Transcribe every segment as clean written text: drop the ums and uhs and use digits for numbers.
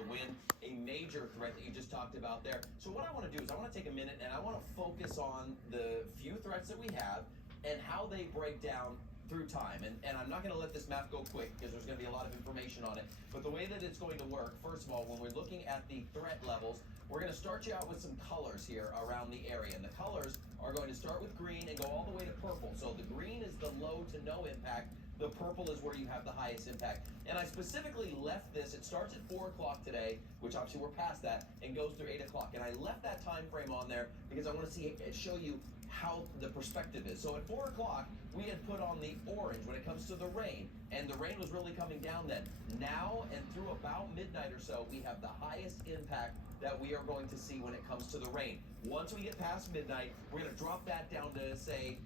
the wind, a major threat that you just talked about there. So what I want to do is I want to take a minute and I want to focus on the few threats that we have and how they break down through time. And I'm not going to let this map go quick because there's going to be a lot of information on it. But the way that it's going to work, first of all, when we're looking at the threat levels, we're going to start you out with some colors here around the area. And the colors are going to start with green and go all the way to purple. So the green is the low to no impact. The purple is where you have the highest impact. And I specifically left this, it starts at 4 o'clock today, which obviously we're past that, and goes through 8 o'clock. And I left that time frame on there because I want to show you how the perspective is. So at 4 o'clock, we had put on the orange when it comes to the rain, and the rain was really coming down then. Now and through about midnight or so, we have the highest impact that we are going to see when it comes to the rain. Once we get past midnight, we're going to drop that down to, say,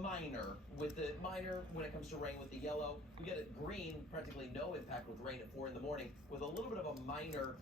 minor, with the minor when it comes to rain with the yellow. We get a green, practically no impact with rain at 4 in the morning, with a little bit of a minor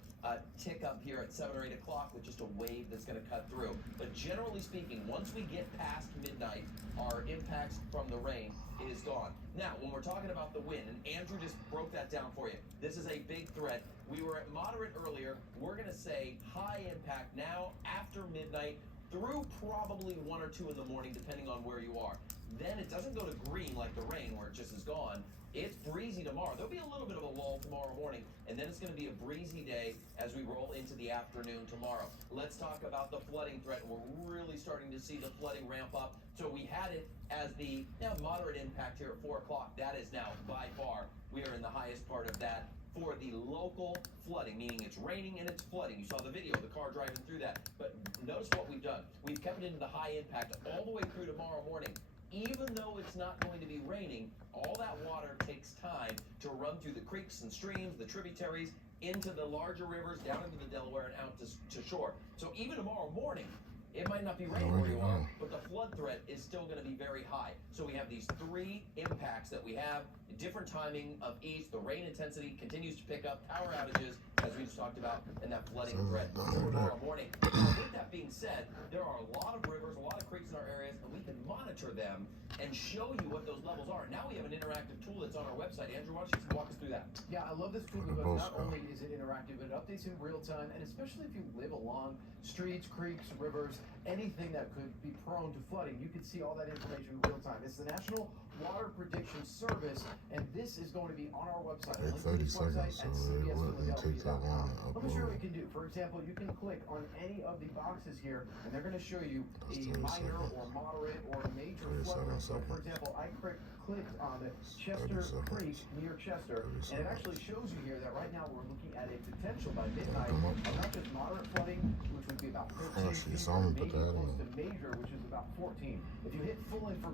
tick up here at 7 or 8 o'clock with just a wave that's going to cut through. But generally speaking, once we get past midnight, our impacts from the rain is gone. Now, when we're talking about the wind, and Andrew just broke that down for you, this is a big threat. We were at moderate earlier. We're going to say high impact now after midnight, through probably 1 or 2 in the morning, depending on where you are. Then it doesn't go to green like the rain, where it just is gone. It's breezy tomorrow. There'll be a little bit of a lull tomorrow morning, and then it's going to be a breezy day as we roll into the afternoon tomorrow. Let's talk about the flooding threat. We're really starting to see the flooding ramp up. So we had it as the moderate impact here at 4 o'clock. That is now by far, we are in the highest part of that for the local flooding, meaning it's raining and it's flooding. You saw the video, the car driving through that. But notice what we've done. We've kept it into the high impact all the way through tomorrow morning. Even though it's not going to be raining, all that water takes time to run through the creeks and streams, the tributaries, into the larger rivers, down into the Delaware and out to shore. So even tomorrow morning, it might not be raining where you are, but the flood threat is still going to be very high. So we have these 3 impacts that we have, different timing of each. The rain intensity continues to pick up, power outages, as we just talked about, and that flooding threat tomorrow morning. Now, with that being said, there are a lot of rivers, a lot of creeks in our areas, and we can monitor them and show you what those levels are. Now we have an interactive tool that's on our website. Andrew, why don't you walk us through that? Yeah, I love this tool because not only is it interactive, but it updates in real time, and especially if you live along streets, creeks, rivers, anything that could be prone to flooding, you can see all that information in real time. It's the National Water Prediction Service, and this is going to be on our website. Link to this website at cbsphiladelphia.com. Let me show you what you can do. For example, you can click on any of the boxes here, and they're going to show you a minor or moderate or major flood risk. So, for example, I clicked on the Chester Creek near Chester, and it actually shows you here that right now we're looking at a potential by midnight of not just moderate flooding, which would be about 13 feet, maybe close to major, which is about 14. If you hit full information,